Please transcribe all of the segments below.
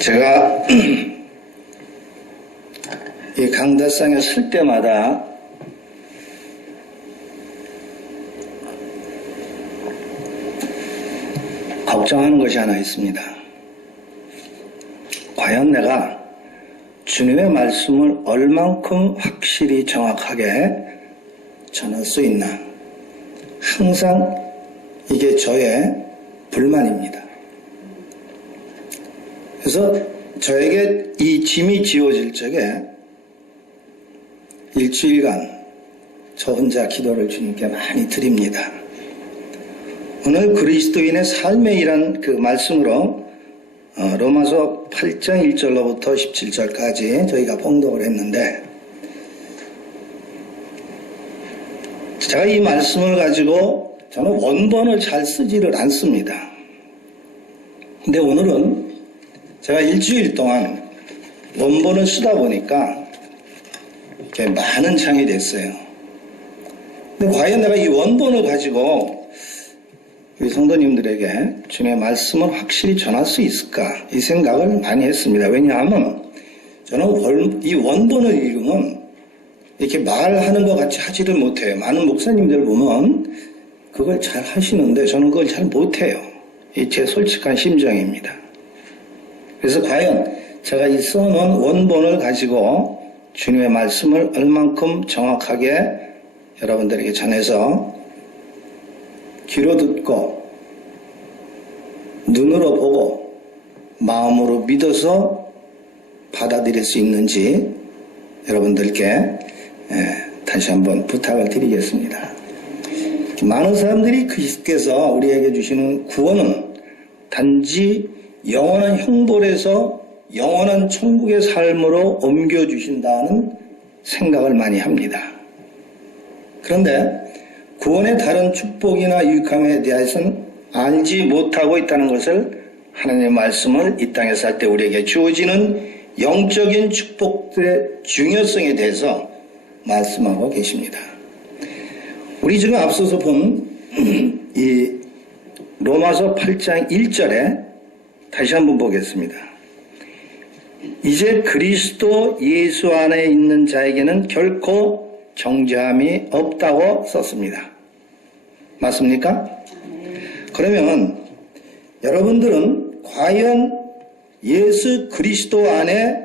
제가 이 강대상에 설 때마다 걱정하는 것이 하나 있습니다. 과연 내가 주님의 말씀을 얼만큼 확실히 정확하게 전할 수 있나? 항상 이게 저의 불만입니다. 그래서 저에게 이 짐이 지워질 적에 일주일간 저 혼자 기도를 주님께 많이 드립니다. 오늘 그리스도인의 삶의이란 그 말씀으로 로마서 8장 1절로부터 17절까지 저희가 봉독을 했는데, 제가 이 말씀을 가지고 저는 원본을 잘 쓰지를 않습니다. 근데 오늘은 제가 일주일 동안 원본을 쓰다 보니까 이렇게 많은 창이 됐어요. 근데 과연 내가 이 원본을 가지고 우리 성도님들에게 주님의 말씀을 확실히 전할 수 있을까? 이 생각을 많이 했습니다. 왜냐하면 저는 이 원본을 읽으면 이렇게 말하는 것 같이 하지를 못해요. 많은 목사님들 보면 그걸 잘 하시는데 저는 그걸 잘 못해요. 이 제 솔직한 심정입니다. 그래서 과연 제가 이 써놓은 원본을 가지고 주님의 말씀을 얼만큼 정확하게 여러분들에게 전해서 귀로 듣고 눈으로 보고 마음으로 믿어서 받아들일 수 있는지 여러분들께 다시 한번 부탁을 드리겠습니다. 많은 사람들이 그리스도께서 우리에게 주시는 구원은 단지 영원한 형벌에서 영원한 천국의 삶으로 옮겨주신다는 생각을 많이 합니다. 그런데 구원의 다른 축복이나 유익함에 대해서는 알지 못하고 있다는 것을 하나님의 말씀을 이 땅에 살 때 우리에게 주어지는 영적인 축복들의 중요성에 대해서 말씀하고 계십니다. 우리 지금 앞서서 본 이 로마서 8장 1절에 다시 한번 보겠습니다. 이제 그리스도 예수 안에 있는 자에게는 결코 정죄함이 없다고 썼습니다. 맞습니까? 그러면 여러분들은 과연 예수 그리스도 안에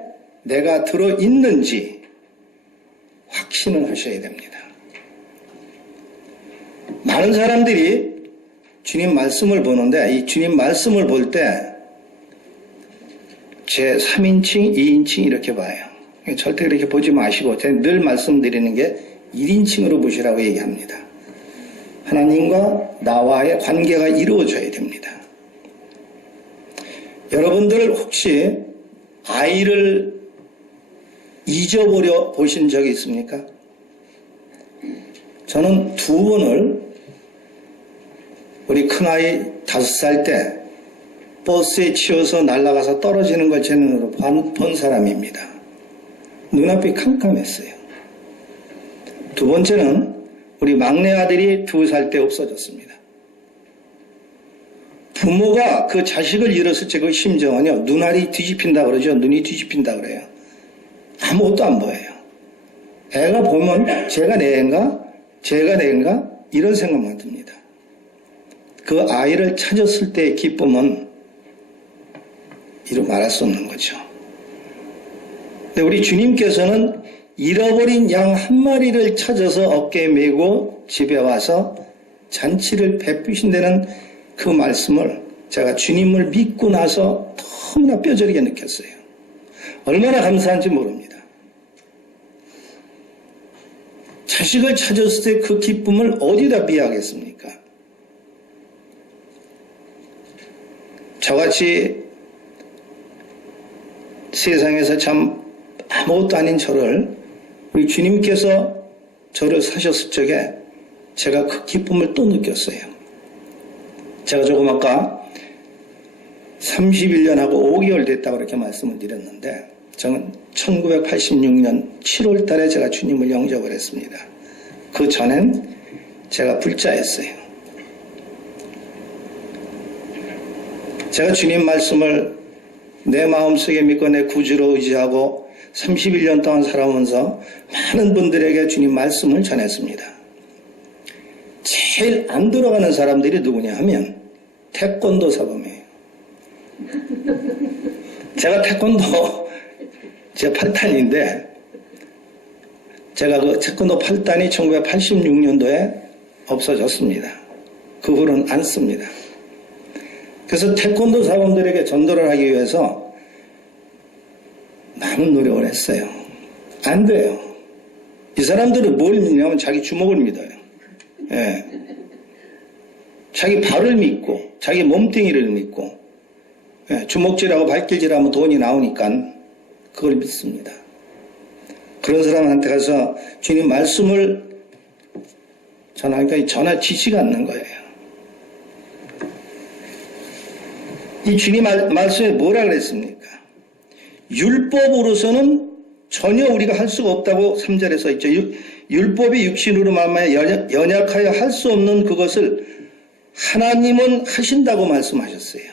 내가 들어있는지 확신을 하셔야 됩니다. 많은 사람들이 주님 말씀을 보는데 이 주님 말씀을 볼 때 제 3인칭, 2인칭 이렇게 봐요. 절대 그렇게 보지 마시고 제가 늘 말씀드리는 게 1인칭으로 보시라고 얘기합니다. 하나님과 나와의 관계가 이루어져야 됩니다. 여러분들 혹시 아이를 잊어버려 보신 적이 있습니까? 저는 2번을 우리 큰아이 5살 때 버스에 치여서 날아가서 떨어지는 걸 제 눈으로 본 사람입니다. 눈앞이 캄캄했어요. 2번째는 우리 막내 아들이 2살 때 없어졌습니다. 부모가 그 자식을 잃었을 때 그 심정은요, 눈알이 뒤집힌다 그러죠. 눈이 뒤집힌다 그래요. 아무것도 안 보여요. 애가 보면 제가 내 애인가? 제가 내 애인가? 이런 생각만 듭니다. 그 아이를 찾았을 때의 기쁨은 이루 말할 수 없는 거죠. 근데 우리 주님께서는 잃어버린 양 한 마리를 찾아서 어깨에 메고 집에 와서 잔치를 베푸신다는 그 말씀을 제가 주님을 믿고 나서 너무나 뼈저리게 느꼈어요. 얼마나 감사한지 모릅니다. 자식을 찾았을 때 그 기쁨을 어디다 비하하겠습니까? 저같이 세상에서 참 아무것도 아닌 저를 우리 주님께서 저를 사셨을 적에 제가 그 기쁨을 또 느꼈어요. 제가 조금 아까 31년하고 5개월 됐다고 이렇게 말씀을 드렸는데 저는 1986년 7월 달에 제가 주님을 영접을 했습니다. 그 전엔 제가 불자였어요. 제가 주님 말씀을 내 마음속에 믿고 내 구주로 의지하고 31년 동안 살아오면서 많은 분들에게 주님 말씀을 전했습니다. 제일 안 들어가는 사람들이 누구냐 하면 태권도 사범이에요. 제가 태권도 제 8단인데 제가 그 태권도 8단이 1986년도에 없어졌습니다. 그 후로는 안 씁니다. 그래서 태권도 사범들에게 전도를 하기 위해서 많은 노력을 했어요. 안 돼요. 이 사람들은 뭘 믿냐면 자기 주먹을 믿어요. 예. 자기 발을 믿고 자기 몸뚱이를 믿고 예. 주먹질하고 발길질하면 돈이 나오니까 그걸 믿습니다. 그런 사람한테 가서 주님 말씀을 전하니까 전화 지지가 않는 거예요. 이 주님 말씀에 뭐라 그랬습니까? 율법으로서는 전혀 우리가 할 수가 없다고 3절에 써 있죠. 율법이 육신으로 말하여 연약하여 할 수 없는 그것을 하나님은 하신다고 말씀하셨어요.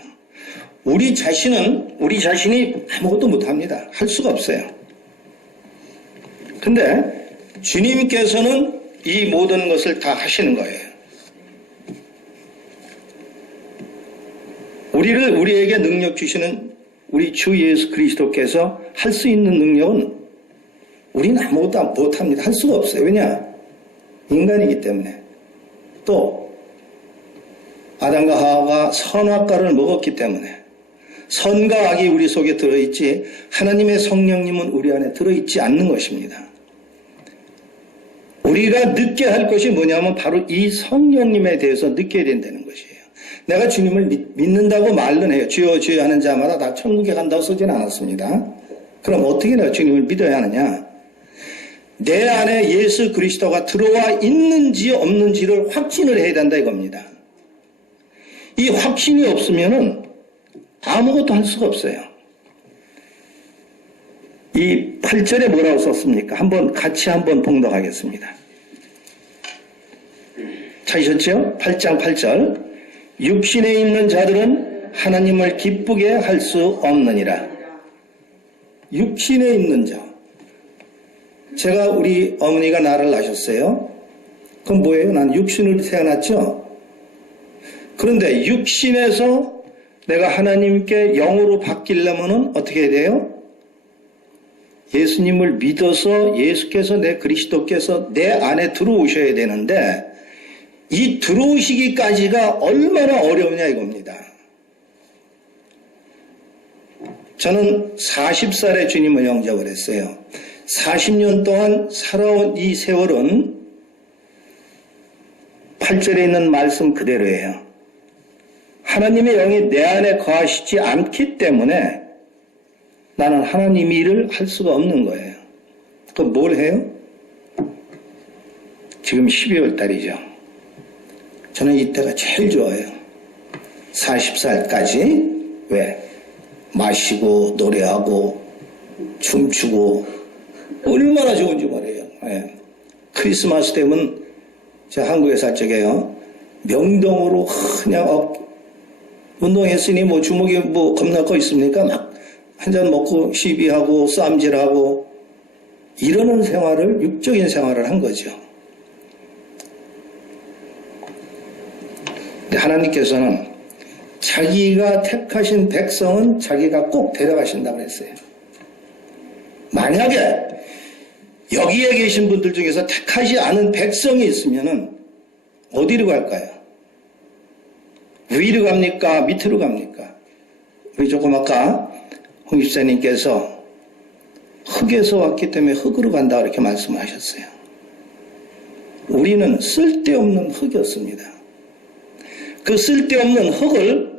우리 자신이 아무것도 못합니다. 할 수가 없어요. 근데 주님께서는 이 모든 것을 다 하시는 거예요. 우리에게 능력 주시는 우리 주 예수 그리스도께서 할 수 있는 능력은 우리는 아무것도 못합니다. 할 수가 없어요. 왜냐? 인간이기 때문에. 또 아담과 하와가 선악과를 먹었기 때문에 선과 악이 우리 속에 들어있지 하나님의 성령님은 우리 안에 들어있지 않는 것입니다. 우리가 늦게 할 것이 뭐냐면 바로 이 성령님에 대해서 늦게 된다는 것이에요. 내가 주님을 믿는다고 말은 해요. 주여 주여 하는 자마다 다 천국에 간다고 쓰진 않았습니다. 그럼 어떻게 내가 주님을 믿어야 하느냐? 내 안에 예수 그리스도가 들어와 있는지 없는지를 확신을 해야 된다 이겁니다. 이 확신이 없으면은 아무것도 할 수가 없어요. 이 8절에 뭐라고 썼습니까? 같이 한번 봉독하겠습니다. 찾으셨죠? 8장 8절. 육신에 있는 자들은 하나님을 기쁘게 할 수 없느니라. 육신에 있는 자. 제가 우리 어머니가 나를 낳으셨어요. 그럼 뭐예요? 난 육신으로 태어났죠? 그런데 육신에서 내가 하나님께 영으로 바뀌려면 어떻게 해야 돼요? 예수님을 믿어서 예수께서 내 그리스도께서 내 안에 들어오셔야 되는데 이 들어오시기까지가 얼마나 어려우냐 이겁니다. 저는 40살에 주님을 영접을 했어요. 40년 동안 살아온 이 세월은 8절에 있는 말씀 그대로예요. 하나님의 영이 내 안에 거하시지 않기 때문에 나는 하나님 일을 할 수가 없는 거예요. 그럼 뭘 해요? 지금 12월 달이죠. 저는 이때가 제일 좋아요. 40살까지. 왜? 마시고 노래하고 춤추고 얼마나 좋은지 말이에요. 예. 크리스마스 되면 제가 한국에 살 적에요. 명동으로 그냥 운동했으니 뭐 주먹이 뭐 겁날 거 있습니까? 막 한잔 먹고 시비하고 쌈질하고 이러는 생활을 육적인 생활을 한 거죠. 근데 하나님께서는 자기가 택하신 백성은 자기가 꼭 데려가신다고 했어요. 만약에 여기에 계신 분들 중에서 택하지 않은 백성이 있으면은 어디로 갈까요? 위로 갑니까? 밑으로 갑니까? 우리 조금 아까 홍 집사님께서 흙에서 왔기 때문에 흙으로 간다 이렇게 말씀하셨어요. 우리는 쓸데없는 흙이었습니다. 그 쓸데없는 흙을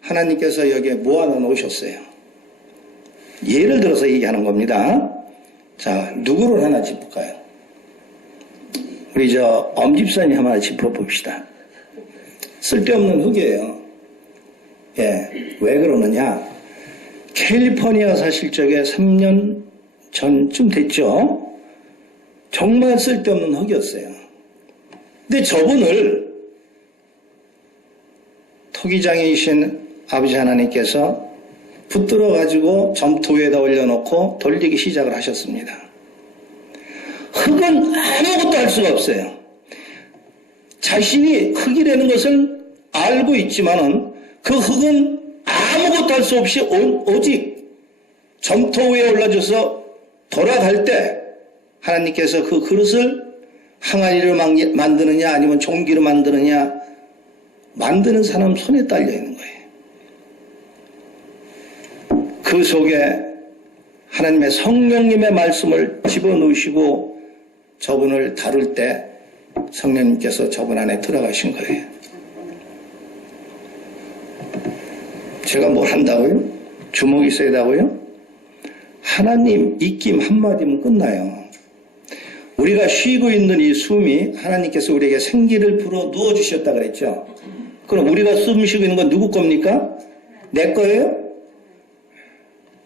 하나님께서 여기에 모아놓아 놓으셨어요. 예를 들어서 얘기하는 겁니다. 자, 누구를 하나 짚을까요? 우리 엄집사님 하나 짚어봅시다. 쓸데없는 흙이에요. 예, 왜 그러느냐? 캘리포니아 사실 적에 3년 전쯤 됐죠. 정말 쓸데없는 흙이었어요. 근데 저분을 토기장이신 아버지 하나님께서 붙들어 가지고 점토 위에다 올려놓고 돌리기 시작을 하셨습니다. 흙은 아무것도 할 수가 없어요. 자신이 흙이라는 것을 알고 있지만은 그 흙은 아무것도 할 수 없이 오직 점토 위에 올라져서 돌아갈 때 하나님께서 그 그릇을 항아리로 만드느냐 아니면 종기로 만드느냐 만드는 사람 손에 딸려 있는 거예요. 그 속에 하나님의 성령님의 말씀을 집어넣으시고 저분을 다룰 때 성령님께서 저분 안에 들어가신 거예요. 제가 뭘 한다고요? 주먹이 세다고요? 하나님 입김 한마디면 끝나요. 우리가 쉬고 있는 이 숨이 하나님께서 우리에게 생기를 불어 누워주셨다 그랬죠. 그럼 우리가 숨 쉬고 있는 건 누구 겁니까? 내 거예요?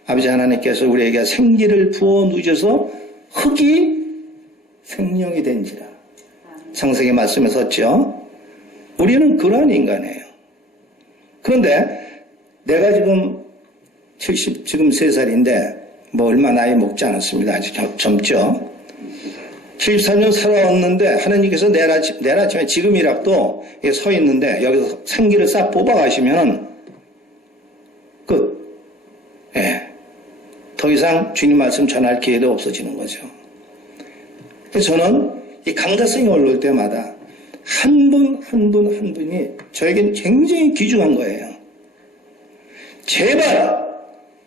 아버지 하나님께서 우리에게 생기를 부어 누셔서 흙이 생명이 된지라. 창세기 말씀에 썼죠. 우리는 그러한 인간이에요. 그런데 내가 지금 73살인데 뭐 얼마 나이 먹지 않았습니다. 아직 젊죠. 73년 살아왔는데 하나님께서 내일 아침에 지금이라도 서 있는데 여기서 생기를 싹 뽑아가시면 끝. 예. 더 이상 주님 말씀 전할 기회도 없어지는 거죠. 그래서 저는 이 강다성이 올라올 때마다 한 분이 저에겐 굉장히 귀중한 거예요. 제발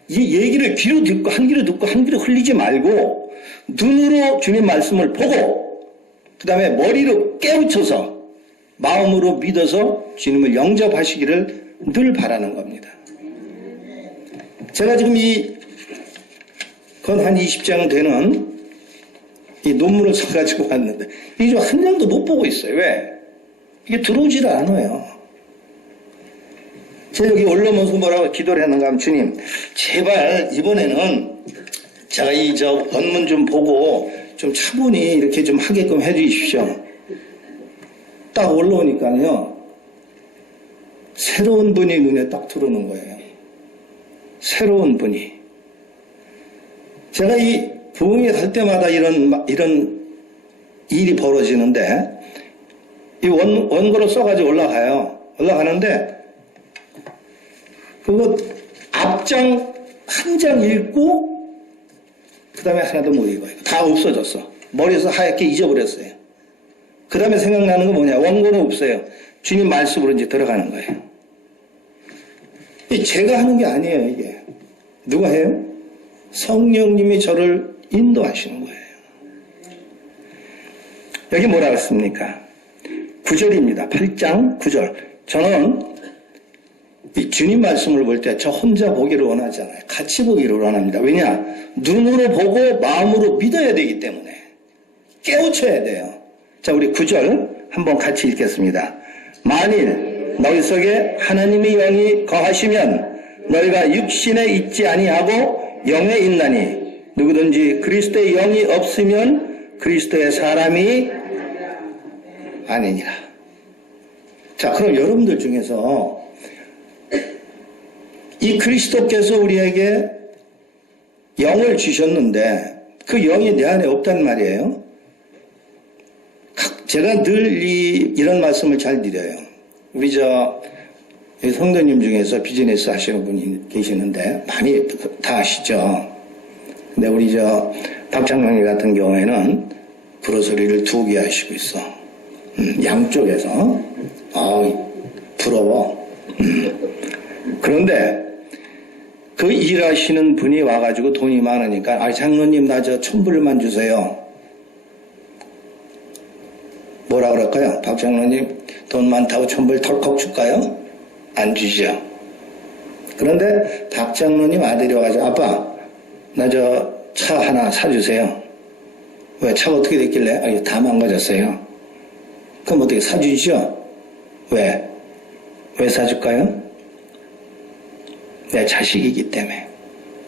이 얘기를 귀로 듣고 한 귀로 흘리지 말고 눈으로 주님 말씀을 보고 그 다음에 머리로 깨우쳐서 마음으로 믿어서 주님을 영접하시기를 늘 바라는 겁니다. 제가 지금 건 한 20장 되는 이 논문을 써가지고 왔는데 이게 좀 한 장도 못 보고 있어요. 왜? 이게 들어오지를 않아요. 제가 여기 올라오면서 뭐라고 기도를 했는가 하면 주님 제발 이번에는 제가 원문 좀 보고 좀 차분히 이렇게 좀 하게끔 해주십시오. 딱 올라오니까요 새로운 분이 눈에 딱 들어오는 거예요. 새로운 분이. 제가 이 부흥회 갈 때마다 이런 일이 벌어지는데 이 원고를 써가지고 올라가는데 그거 앞장 한 장 읽고 그 다음에 하나도 못 읽어요. 다 없어졌어. 머리에서 하얗게 잊어버렸어요. 그 다음에 생각나는 건 뭐냐? 원고는 없어요. 주님 말씀으로 이제 들어가는 거예요. 제가 하는 게 아니에요, 이게. 누가 해요? 성령님이 저를 인도하시는 거예요. 여기 뭐라 그랬습니까? 9절입니다. 8장 9절. 저는 이 주님 말씀을 볼 때 저 혼자 보기를 원하지 않아요. 같이 보기를 원합니다. 왜냐? 눈으로 보고 마음으로 믿어야 되기 때문에 깨우쳐야 돼요. 자, 우리 9절 한번 같이 읽겠습니다. 만일 너희 속에 하나님의 영이 거하시면 너희가 육신에 있지 아니하고 영에 있나니 누구든지 그리스도의 영이 없으면 그리스도의 사람이 아니니라. 자, 그럼 여러분들 중에서 이 그리스도께서 우리에게 영을 주셨는데 그 영이 내 안에 없단 말이에요. 제가 늘 이런 말씀을 잘 드려요. 우리 성도님 중에서 비즈니스 하시는 분이 계시는데 많이 다 아시죠? 근데 우리 박장로님 같은 경우에는 브로소리를 2개 하시고 있어. 양쪽에서. 부러워. 그런데 그 일하시는 분이 와가지고 돈이 많으니까 장로님 나 $1,000불만 주세요. 뭐라 그럴까요? 박 장로님 돈 많다고 $1,000불 덜컥 줄까요? 안 주시죠. 그런데 박 장로님 아들이 와가지고 아빠 나 차 하나 사주세요. 왜? 차가 어떻게 됐길래? 다 망가졌어요. 그럼 어떻게 사주시죠? 왜? 왜 사줄까요? 내 자식이기 때문에.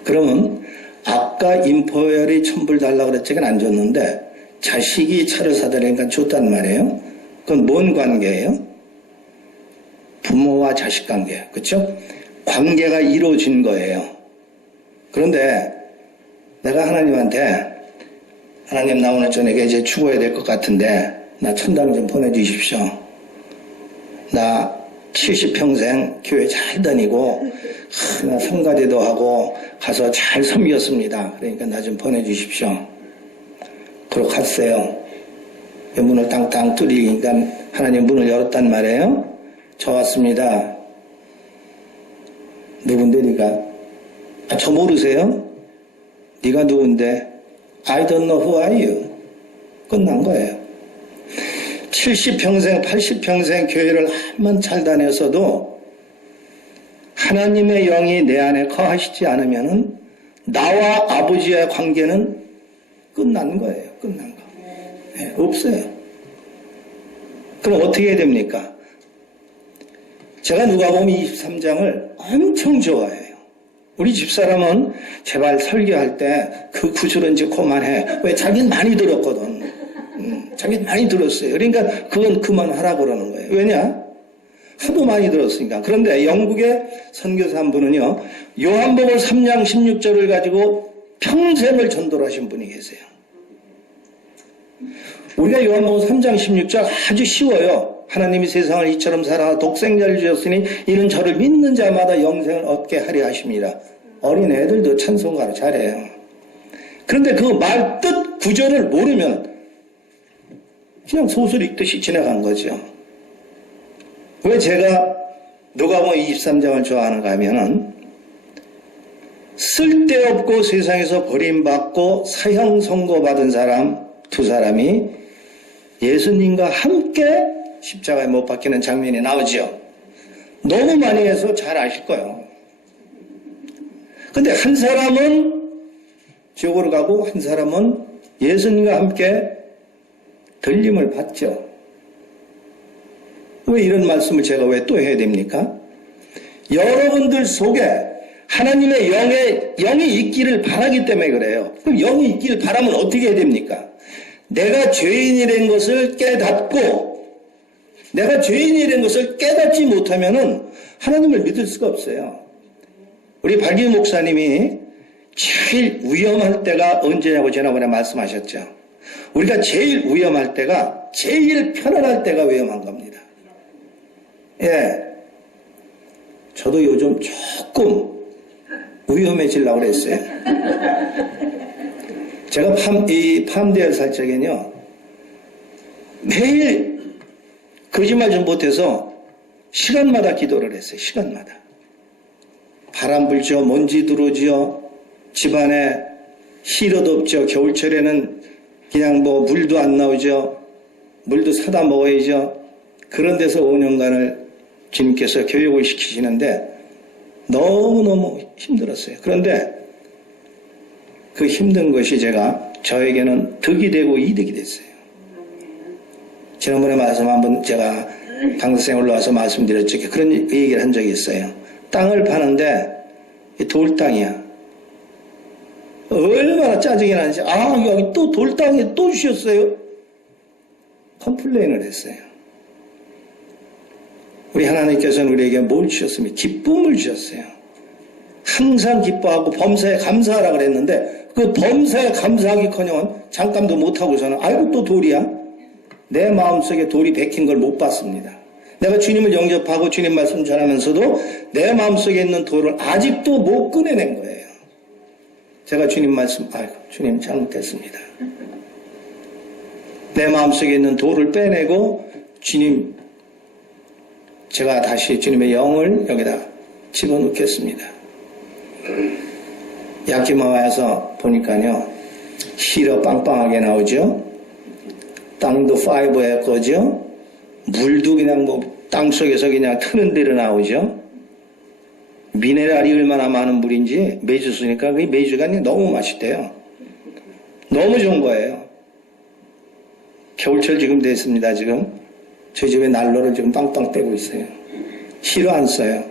그러면 아까 임포열이 $1,000불 달라고 그랬지만 안 줬는데 자식이 차를 사달라니까 줬단 말이에요. 그건 뭔 관계예요? 부모와 자식 관계. 그렇죠? 관계가 이루어진 거예요. 그런데 내가 하나님한테 하나님 나 오늘 저녁에 이제 죽어야 될 것 같은데 나 천당 좀 보내주십시오. 나 70평생 교회 잘 다니고 나 성가대도 하고 가서 잘 섬겼습니다. 그러니까 나 좀 보내주십시오. 그러고 갔어요. 문을 땅땅 뚫리니까 하나님 문을 열었단 말이에요. 저 왔습니다. 누군데 네가? 저 모르세요? 네가 누군데? I don't know who are you. 끝난 거예요. 70평생 80평생 교회를 한번 잘 다녔어도 하나님의 영이 내 안에 거하시지 않으면 나와 아버지의 관계는 끝난 거예요. 끝난 거. 네, 없어요. 그럼 어떻게 해야 됩니까? 제가 누가복음 23장을 엄청 좋아해요. 우리 집사람은 제발 설교할 때 그 구절은 이제 그만해. 왜? 자기는 많이 들었거든. 자기는 많이 들었어요. 그러니까 그건 그만하라고 그러는 거예요. 왜냐? 하도 많이 들었으니까. 그런데 영국의 선교사 한 분은요, 요한복음 3장 16절을 가지고 평생을 전도를 하신 분이 계세요. 우리가 요한복음 3장 16절 아주 쉬워요. 하나님이 세상을 이처럼 사랑하 독생자를 주셨으니 이는 저를 믿는 자마다 영생을 얻게 하려 하십니다. 어린 애들도 찬송가를 잘해요. 그런데 그 말뜻 구절을 모르면 그냥 소설 읽듯이 지나간 거죠. 왜 제가 누가복음 23장을 좋아하는가 하면은 쓸데없고 세상에서 버림받고 사형 선고받은 사람 두 사람이 예수님과 함께 십자가에 못 박히는 장면이 나오죠. 너무 많이 해서 잘 아실 거예요. 근데 한 사람은 지옥으로 가고 한 사람은 예수님과 함께 들림을 받죠. 왜 이런 말씀을 제가 왜 또 해야 됩니까? 여러분들 속에 하나님의 영이 있기를 바라기 때문에 그래요. 그럼 영이 있기를 바라면 어떻게 해야 됩니까? 내가 죄인이라는 것을 깨닫고 내가 죄인이라는 것을 깨닫지 못하면은 하나님을 믿을 수가 없어요. 우리 박기 목사님이 제일 위험할 때가 언제냐고 지난번에 말씀하셨죠. 우리가 제일 위험할 때가 제일 편안할 때가 위험한 겁니다. 예. 저도 요즘 조금 위험해지려고 그랬어요. 제가 팜대에 살 적에는요, 매일 거짓말 좀 못해서 시간마다 기도를 했어요. 시간마다. 바람 불죠. 먼지 들어오죠. 집안에 히터도 없죠. 겨울철에는 그냥 뭐 물도 안 나오죠. 물도 사다 먹어야죠. 그런 데서 5년간을 주님께서 교육을 시키시는데 너무너무 힘들었어요. 그런데 그 힘든 것이 저에게는 득이 되고 이득이 됐어요. 지난번에 말씀 한번 제가 강사에 올라와서 말씀드렸죠. 그런 얘기를 한 적이 있어요. 땅을 파는데 돌땅이야. 얼마나 짜증이 나는지, 여기 또 돌땅에 또 주셨어요? 컴플레인을 했어요. 우리 하나님께서는 우리에게 뭘 주셨습니까? 기쁨을 주셨어요. 항상 기뻐하고 범사에 감사하라 그랬는데 그 범사에 감사하기커녕 잠깐도 못하고서는 아이고 또 돌이야? 내 마음속에 돌이 박힌 걸 못 봤습니다. 내가 주님을 영접하고 주님 말씀 전하면서도 내 마음속에 있는 돌을 아직도 못 꺼내낸 거예요. 제가 주님 말씀, 주님 잘못했습니다. 내 마음속에 있는 돌을 빼내고 주님, 제가 다시 주님의 영을 여기다 집어넣겠습니다. 야키마와에서 보니까요, 히러 빵빵하게 나오죠. 땅도 5에 거죠. 물도 그냥 땅속에서 그냥 트는 대로 나오죠. 미네랄이 얼마나 많은 물인지 메주 쓰니까 그 메주가 너무 맛있대요. 너무 좋은 거예요. 겨울철 지금 됐습니다. 지금 저희 집에 난로를 지금 빵빵 떼고 있어요. 히러 안 써요.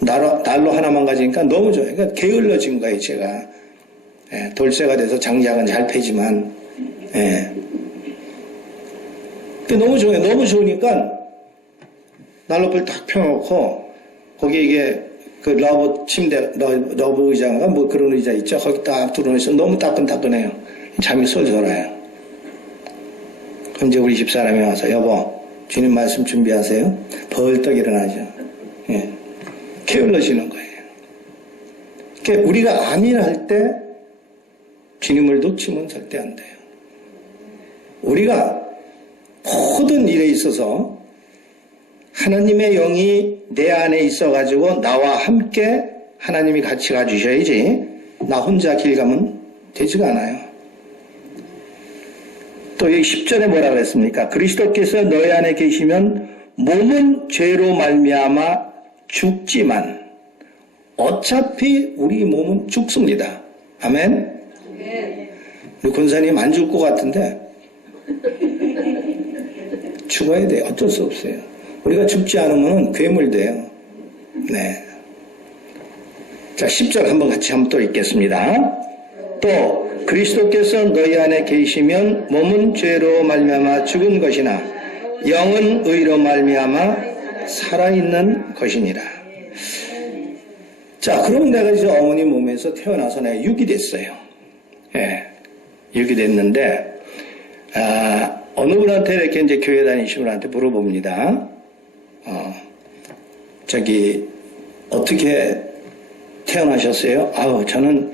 난로 하나만 가지니까 너무 좋아요. 그러니까 게을러진 거예요, 제가. 예, 돌쇠가 돼서 장작은 잘 패지만, 예. 너무 좋아요. 너무 좋으니까 난로불 딱 펴놓고 거기에 이게 그 러브 침대, 러브 의자가 뭐 그런 의자 있죠? 거기 딱 들어놓으서 너무 따끈따끈해요. 잠이 솔솔 와요. 그럼 이제 우리 집사람이 와서, 여보, 주님 말씀 준비하세요. 벌떡 일어나죠. 예. 게을러지는 거예요. 그러니까 우리가 안일할 때 주님을 놓치면 절대 안 돼요. 우리가 모든 일에 있어서 하나님의 영이 내 안에 있어가지고 나와 함께 하나님이 같이 가주셔야지 나 혼자 길 가면 되지가 않아요. 또 여기 10절에 뭐라 그랬습니까? 그리스도께서 너희 안에 계시면 몸은 죄로 말미암아 죽지만 어차피 우리 몸은 죽습니다. 아멘? 우리 권사님 안 죽을 것 같은데 죽어야 돼요. 어쩔 수 없어요. 우리가 죽지 않으면 괴물 돼요. 네. 자, 10절 한번 또 읽겠습니다. 또 그리스도께서 너희 안에 계시면 몸은 죄로 말미암아 죽은 것이나 영은 의로 말미암아 살아있는 것이니라. 자, 그럼 내가 이제 어머니 몸에서 태어나서 내가 육이 됐어요. 예, 육이 됐는데 어느 분한테 이렇게 이제 교회 다니시는 분한테 물어봅니다. 어떻게 태어나셨어요? 저는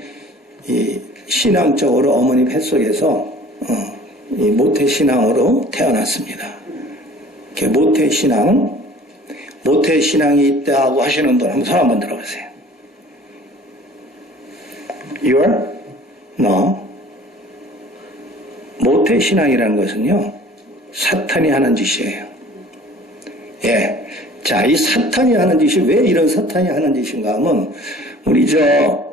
이 신앙적으로 어머니 뱃속에서 이 모태신앙으로 태어났습니다. 모태신앙이 있다고 하시는 분 한번 손 한번 들어보세요. You're? No. 모태신앙이라는 것은요, 사탄이 하는 짓이에요. 예. 자, 이 사탄이 하는 짓이 왜 이런 사탄이 하는 짓인가 하면, 우리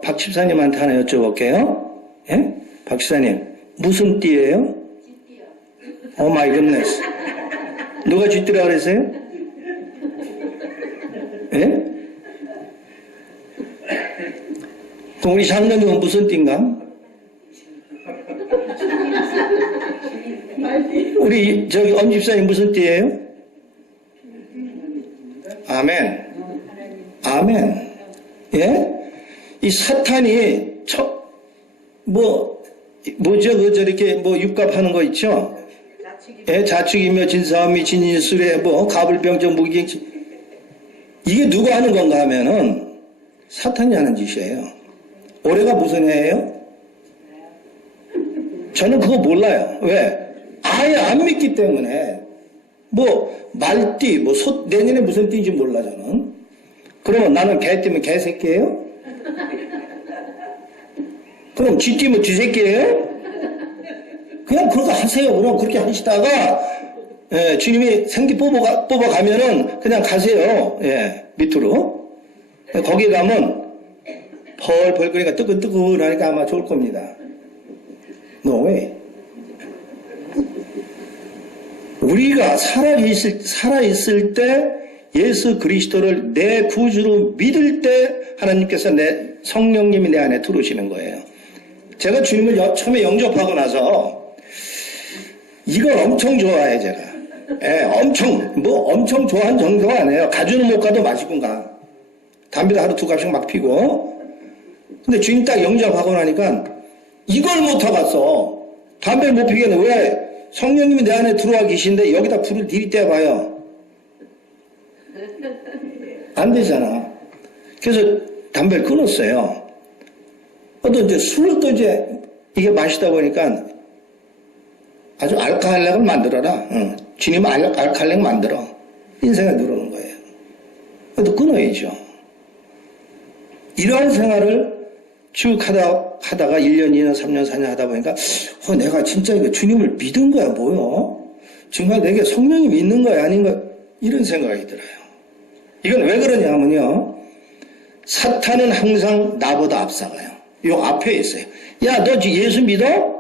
박 집사님한테 하나 여쭤볼게요. 예? 박 집사님, 무슨 띠예요? 쥐띠요. 오 마이 굿네스. 누가 쥐띠라 그랬어요? 예? 그럼 우리 장로님은 무슨 띠인가? 우리 엄 집사님 무슨 띠예요? 아멘. 아멘. 예? 이 사탄이 저렇게 육갑하는 거 있죠? 예, 자축이며 진사함이 진인술에 가불병정 무기갱치. 이게 누가 하는 건가 하면은 사탄이 하는 짓이에요. 올해가 무슨 해예요? 저는 그거 몰라요. 왜? 아예 안 믿기 때문에. 말띠, 내년에 무슨 띠인지 몰라, 저는. 그러면 나는 개 띠면 개새끼예요? 그럼 쥐 띠면 쥐새끼예요? 그냥 그렇게 하세요. 그럼 그렇게 하시다가, 예, 주님이 생기 뽑아가면은 그냥 가세요. 예, 밑으로. 거기 가면 펄펄 끓으니까 뜨끈뜨끈하니까 아마 좋을 겁니다. No way. 우리가 살아있을 때 예수 그리스도를 내 구주로 믿을 때 하나님께서 성령님이 내 안에 들어오시는 거예요. 제가 주님을 처음에 영접하고 나서 이걸 엄청 좋아해, 제가. 예, 엄청 좋아하는 정도가 아니에요. 가주는 못 가도 마시고 가. 담배도 하루 2갑씩 막 피고. 근데 주님 딱 영접하고 나니까 이걸 못 하겠어. 담배를 못 피겠네. 왜? 성령님이 내 안에 들어와 계신데 여기다 불을 들이대봐요. 안 되잖아. 그래서 담배를 끊었어요. 또 이제 술을 또 이게 마시다 보니까 아주 알카할렉을 만들어라. 주님 알카할렉 만들어. 인생에 들어오는 거예요. 또 끊어야죠. 이러한 생활을 쭉 하다가 1년, 2년, 3년, 4년 하다 보니까 내가 진짜 이거 주님을 믿은 거야 뭐요? 정말 내게 성령이 있는 거야 아닌가? 이런 생각이 들어요. 이건 왜 그러냐면요. 사탄은 항상 나보다 앞서가요. 요 앞에 있어요. 야, 너 예수 믿어?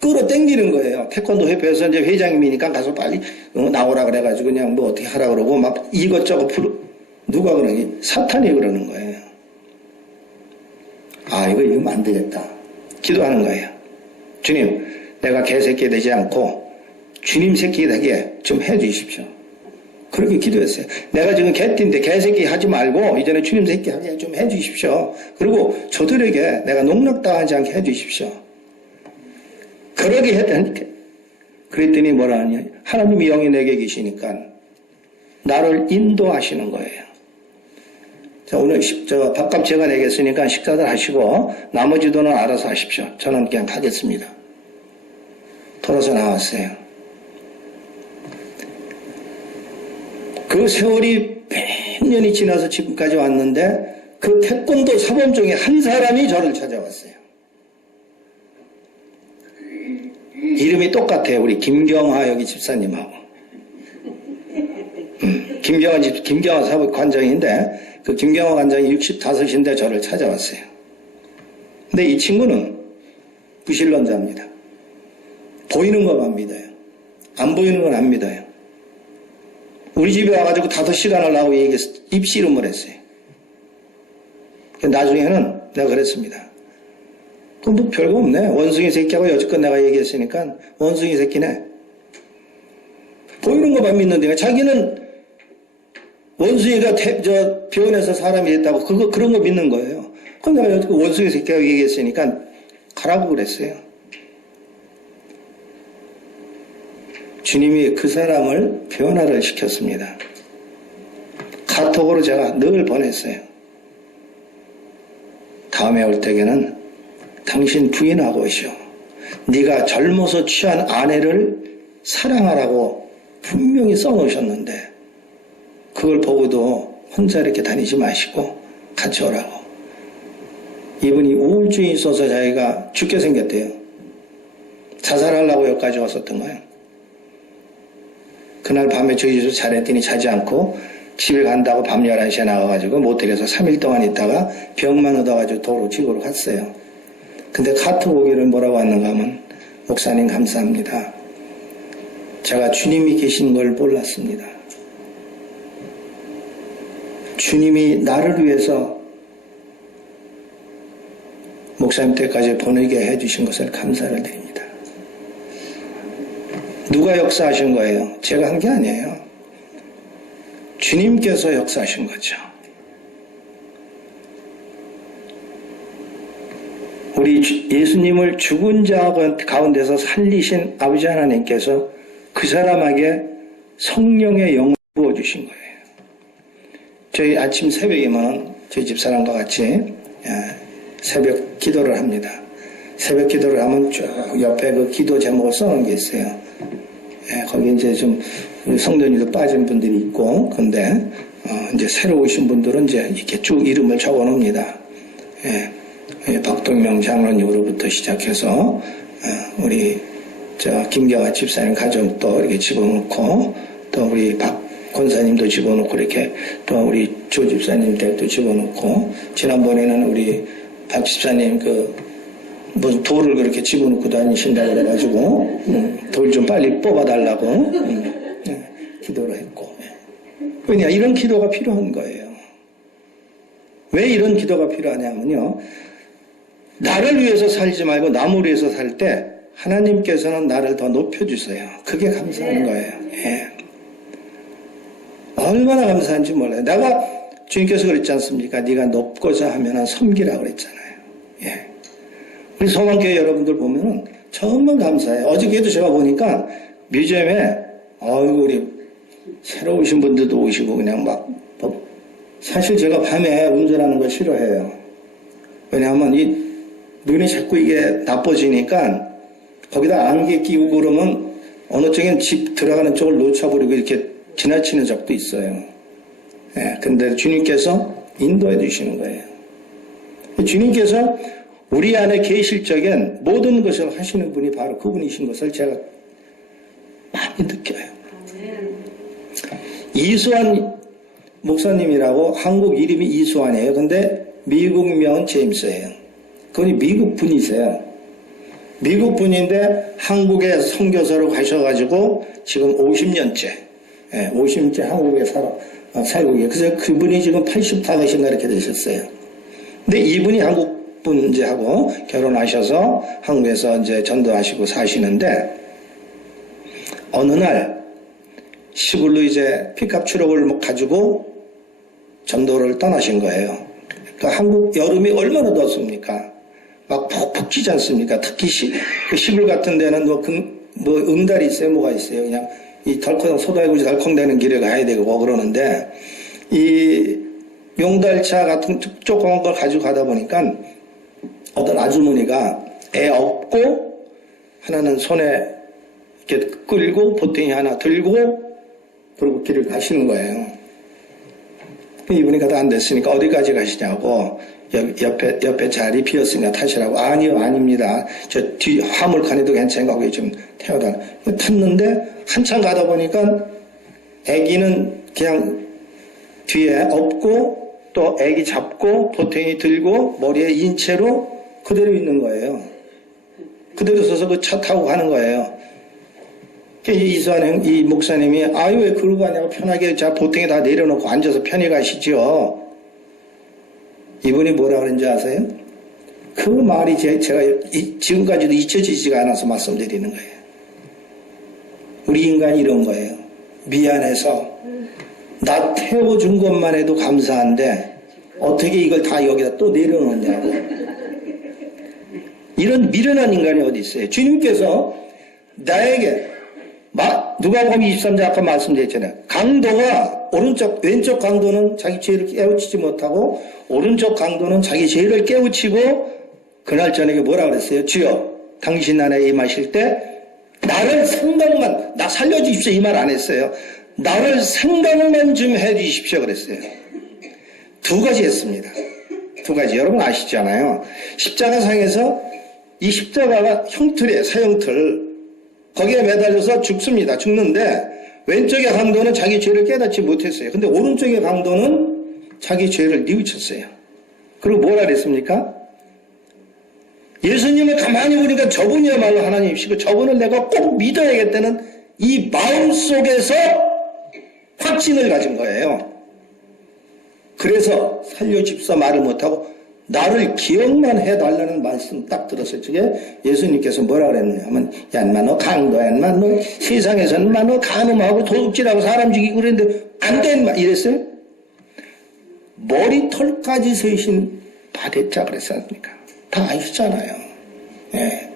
끌어당기는 거예요. 태권도 협회에서 이제 회장님이니까 가서 빨리 나오라 그래가지고 그냥 어떻게 하라 그러고 막 이것저것 누가 그러니? 사탄이 그러는 거예요. 이거 이러면 안 되겠다. 기도하는 거예요. 주님, 내가 개새끼 되지 않고 주님 새끼 되게 좀 해주십시오. 그렇게 기도했어요. 내가 지금 개띠인데 개새끼 하지 말고 이제는 주님 새끼 하게 좀 해주십시오. 그리고 저들에게 내가 농락당하지 않게 해주십시오. 그러게 했다니까. 그랬더니 뭐라 하냐. 하나님이 영이 내게 계시니까 나를 인도하시는 거예요. 자, 오늘 밥값 제가 내겠으니까 식사들 하시고 나머지 돈은 알아서 하십시오. 저는 그냥 가겠습니다. 돌아서 나왔어요. 그 세월이 몇 년이 지나서 지금까지 왔는데 그 태권도 사범 중에 한 사람이 저를 찾아왔어요. 이름이 똑같아요. 우리 김경화 여기 집사님하고. 김경화 사범 관장인데 그 김경화 관장이 65인데 저를 찾아왔어요. 근데 이 친구는 부실론자입니다. 보이는 것만 믿어요. 안 보이는 건 안 믿어요. 우리 집에 와가지고 5시간을 나오고 입씨름을 했어요. 나중에는 내가 그랬습니다. 그럼 뭐 별거 없네. 원숭이 새끼하고 여지껏 내가 얘기했으니까 원숭이 새끼네. 보이는 것만 믿는데 자기는 원숭이가 병원에서 사람이 됐다고 그런 거 믿는 거예요. 그럼 내가 여지껏 원숭이 새끼하고 얘기했으니까 가라고 그랬어요. 주님이 그 사람을 변화를 시켰습니다. 카톡으로 제가 늘 보냈어요. 다음에 올 때에는 당신 부인하고 오시오. 네가 젊어서 취한 아내를 사랑하라고 분명히 써놓으셨는데 그걸 보고도 혼자 이렇게 다니지 마시고 같이 오라고. 이분이 우울증이 있어서 자기가 죽게 생겼대요. 자살하려고 여기까지 왔었던 거예요. 그날 밤에 저희 집에서 잘했더니 자지 않고 집에 간다고 밤 11시에 나가가지고 모텔에서 3일 동안 있다가 병만 얻어가지고 도로 집으로 갔어요. 근데 카톡 오기를 뭐라고 왔는가 하면 목사님 감사합니다. 제가 주님이 계신 걸 몰랐습니다. 주님이 나를 위해서 목사님 때까지 보내게 해주신 것을 감사를 드립니다. 누가 역사하신 거예요? 제가 한 게 아니에요. 주님께서 역사하신 거죠. 우리 예수님을 죽은 자 가운데서 살리신 아버지 하나님께서 그 사람에게 성령의 영을 부어주신 거예요. 저희 아침 새벽이면 저희 집사람과 같이 새벽 기도를 합니다. 새벽 기도를 하면 쭉 옆에 그 기도 제목을 써놓은 게 있어요. 거기 이제 좀 성도님도 빠진 분들이 있고, 근데 이제 새로 오신 분들은 이제 이렇게 쭉 이름을 적어 놓습니다. 박동명 장로님으로부터 시작해서 우리 김경아 집사님 가정도 이렇게 집어넣고, 또 우리 박 권사님도 집어넣고, 이렇게 또 우리 조 집사님 댁도 집어넣고, 지난번에는 우리 박 집사님 무슨 돌을 그렇게 집어넣고 다니신다고 그래가지고 돌 좀 빨리 뽑아달라고 기도를 했고. 왜냐, 이런 기도가 필요한 거예요. 왜 이런 기도가 필요하냐면요, 나를 위해서 살지 말고 남을 위해서 살 때 하나님께서는 나를 더 높여주세요. 그게 감사한 거예요. 얼마나 감사한지 몰라요. 내가 주님께서 그랬지 않습니까? 네가 높고자 하면 섬기라고 그랬잖아요. 우리 소망교회 여러분들 보면은 정말 감사해요. 어저께도 제가 보니까 뮤지엄에 우리 새로 오신 분들도 오시고 그냥 사실 제가 밤에 운전하는 거 싫어해요. 왜냐하면 이 눈이 자꾸 이게 나빠지니까 거기다 안개 끼고 그러면 어느 쪽엔 집 들어가는 쪽을 놓쳐버리고 이렇게 지나치는 적도 있어요. 근데 주님께서 인도해 주시는 거예요. 주님께서 우리 안에 계실 적엔 모든 것을 하시는 분이 바로 그분이신 것을 제가 많이 느껴요. 이수환 목사님이라고 한국 이름이 이수환이에요. 근데 미국 명은 제임스예요. 그분이 미국 분이세요. 미국 분인데 한국에 선교사로 가셔가지고 지금 50년째, 50년째 한국에 살고 계세요. 그래서 그분이 지금 85인가 이렇게 되셨어요. 근데 이분이 한국 분하고 결혼하셔서 한국에서 이제 전도하시고 사시는데 어느 날 시골로 이제 픽업 트럭을 가지고 전도를 떠나신 거예요. 그러니까 한국 여름이 얼마나 덥습니까? 막 푹푹 찌지 않습니까? 특히 그 시골 같은 데는 뭐 응달이 있어요? 뭐가 있어요? 그냥 이 덜컹, 소다구지 덜컹대는 길에 가야 되고 그러는데, 이 용달차 같은 조그만 걸 가지고 가다 보니까 어떤 아주머니가 애 업고 하나는 손에 이렇게 끌고 보탱이 하나 들고 그리고 길을 가시는 거예요. 이분이 가다 안 됐으니까 어디까지 가시냐고, 옆에 자리 비었으니까 타시라고. 아니요, 아닙니다. 저 뒤 화물칸에도 괜찮고 좀 태워다. 탔는데 한참 가다 보니까 애기는 그냥 뒤에 업고 또 애기 잡고 보탱이 들고 머리에 인채로 그대로 있는 거예요. 그대로 서서 그 차 타고 가는 거예요. 이 목사님이 아유 왜 그러고 가냐고 편하게 자 보탱이 다 내려놓고 앉아서 편히 가시죠. 이분이 뭐라 그런지 아세요? 그 말이 제가 지금까지도 잊혀지지가 않아서 말씀드리는 거예요. 우리 인간이 이런 거예요. 미안해서 나 태워준 것만 해도 감사한데 어떻게 이걸 다 여기다 또 내려놓냐고. 이런 미련한 인간이 어디 있어요. 주님께서 나에게 누가복음 23장 아까 말씀드렸잖아요. 강도가 왼쪽 강도는 자기 죄를 깨우치지 못하고 오른쪽 강도는 자기 죄를 깨우치고 그날 저녁에 뭐라 그랬어요? 주여 당신 나라에 임하실 때 나를 생각만 나 살려주십시오 이 말 안 했어요. 나를 생각만 좀 해주십시오 그랬어요. 두 가지 했습니다. 두 가지 여러분 아시잖아요. 십자가상에서 이 십자가가 형틀이에요. 사형틀. 거기에 매달려서 죽습니다. 죽는데 왼쪽의 강도는 자기 죄를 깨닫지 못했어요. 근데 오른쪽의 강도는 자기 죄를 뉘우쳤어요. 그리고 뭐라 그랬습니까? 예수님을 가만히 보니까 저분이야말로 하나님이시고 저분을 내가 꼭 믿어야겠다는 이 마음속에서 확신을 가진 거예요. 그래서 살려집사 말을 못하고 나를 기억만 해달라는 말씀 딱 들었어요. 그게 예수님께서 뭐라 그랬느냐 하면 야 인마 너 강도야 인마 너 세상에서 인마 너 간음하고 도둑질하고 사람 죽이고 그랬는데 안 돼 인마 이랬어요. 머리털까지 세신 바댔자 그랬지 않습니까? 다 아시잖아요. 예.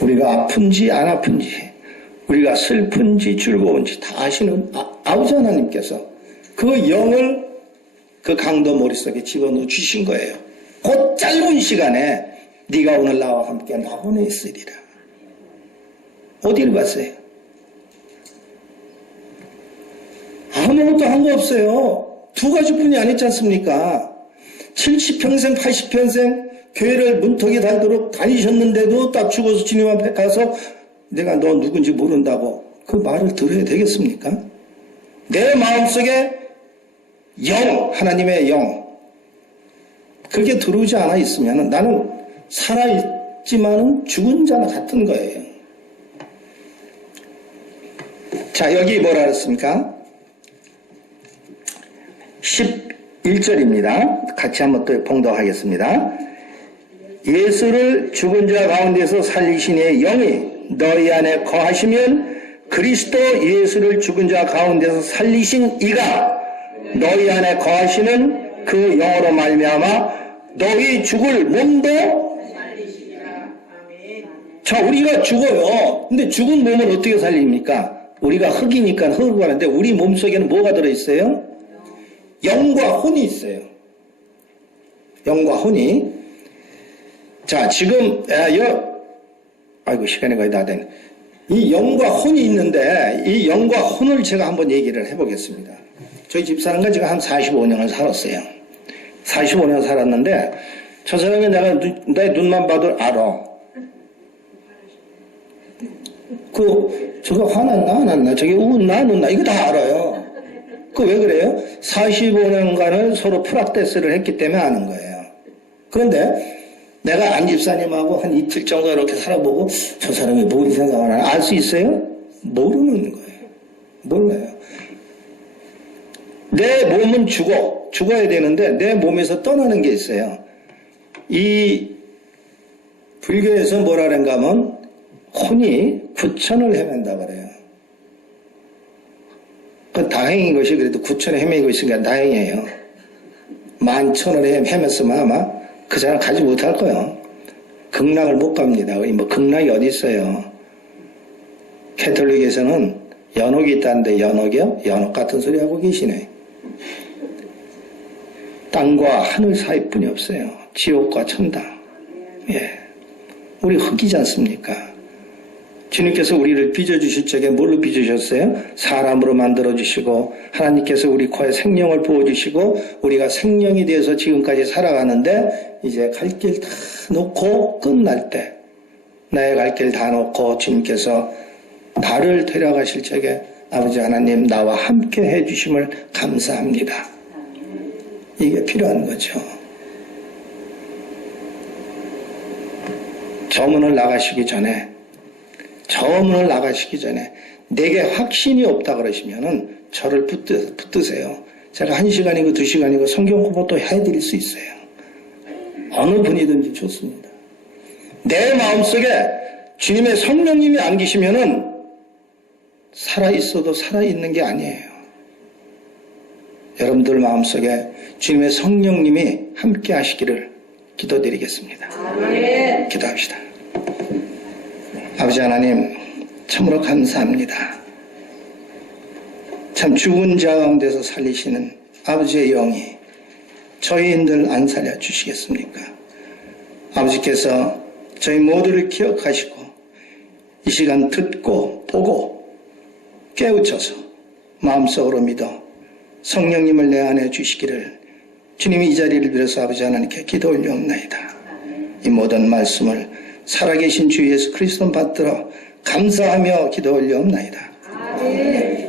우리가 아픈지 안 아픈지 우리가 슬픈지 즐거운지 다 아시는 아버지 하나님께서 그 영을 그 강도 머릿속에 집어넣어 주신 거예요. 그 짧은 시간에 네가 오늘 나와 함께 나원에 있으리라. 어디를 갔어요? 아무것도 한 거 없어요. 두 가지뿐이 안 했지 않습니까? 70평생 80평생 교회를 문턱에 달도록 다니셨는데도 딱 죽어서 주님 앞에 가서 내가 너 누군지 모른다고 그 말을 들어야 되겠습니까? 내 마음속에 영, 하나님의 영 그게 들어오지 않아 있으면 나는 살아있지만은 죽은 자나 같은 거예요. 자, 여기 뭐라 그랬습니까? 11절입니다. 같이 한번 또 봉독하겠습니다. 예수를 죽은 자 가운데서 살리신 이의 영이 너희 안에 거하시면 그리스도 예수를 죽은 자 가운데서 살리신 이가 너희 안에 거하시는 그 영으로 말미암아 너희 죽을 몸도 살리시리라. 자, 우리가 죽어요. 근데 죽은 몸을 어떻게 살립니까? 우리가 흙이니까 흙으로 하는데 우리 몸속에는 뭐가 들어있어요? 영과 혼이 있어요. 영과 혼이. 자, 지금 아이고 시간이 거의 다 됐네. 이 영과 혼이 있는데 이 영과 혼을 제가 한번 얘기를 해보겠습니다. 저희 집사람과 제가 한 45년을 살았어요. 45년 살았는데 저 사람이 내 눈만 봐도 알아. 저거 화났나 안 났나 저게 웃나 안 웃나 이거 다 알아요. 왜 그래요? 45년간을 서로 프락테스를 했기 때문에 아는 거예요. 그런데 내가 안 집사님하고 한 이틀 정도 이렇게 살아보고 저 사람이 뭘 생각하나 알 수 있어요? 모르는 거예요. 몰라요. 내 몸은 죽어야 되는데 내 몸에서 떠나는 게 있어요. 이 불교에서 뭐라 그런가 하면 혼이 구천을 헤맨다 그래요. 그 다행인 것이 그래도 9천에 헤매고 있으니까 다행이에요. 11,000원에 헤맸으면 아마 그 사람 가지 못할 거예요. 극락을 못 갑니다. 뭐 극락이 어디 있어요. 캐톨릭에서는 연옥이 있다는데 연옥이요? 연옥 같은 소리 하고 계시네. 땅과 하늘 사이뿐이 없어요. 지옥과 천당. 예. 우리 흙이지 않습니까? 주님께서 우리를 빚어주실 적에 뭘로 빚으셨어요? 사람으로 만들어주시고 하나님께서 우리 코에 생명을 부어주시고 우리가 생명이 되어서 지금까지 살아가는데 이제 갈 길 다 놓고 끝날 때 나의 갈 길 다 놓고 주님께서 나를 데려가실 적에 아버지 하나님 나와 함께 해주심을 감사합니다. 이게 필요한 거죠. 저 문을 나가시기 전에 내게 확신이 없다 그러시면은 저를 붙드세요. 제가 1시간이고 2시간이고 성경 공부도 해드릴 수 있어요. 어느 분이든지 좋습니다. 내 마음속에 주님의 성령님이 안 계시면은 살아있어도 살아있는 게 아니에요. 여러분들 마음속에 주님의 성령님이 함께 하시기를 기도드리겠습니다. 아멘. 기도합시다. 아버지 하나님 참으로 감사합니다. 참 죽은 자 가운데서 살리시는 아버지의 영이 저희인들 안 살려주시겠습니까? 아버지께서 저희 모두를 기억하시고 이 시간 듣고 보고 깨우쳐서 마음속으로 믿어 성령님을 내 안에 주시기를 주님이 이 자리를 빌어서 아버지 하나님께 기도 올려옵나이다. 이 모든 말씀을 살아계신 주 예수 그리스도 받들어 감사하며 기도 올려옵나이다. 아멘.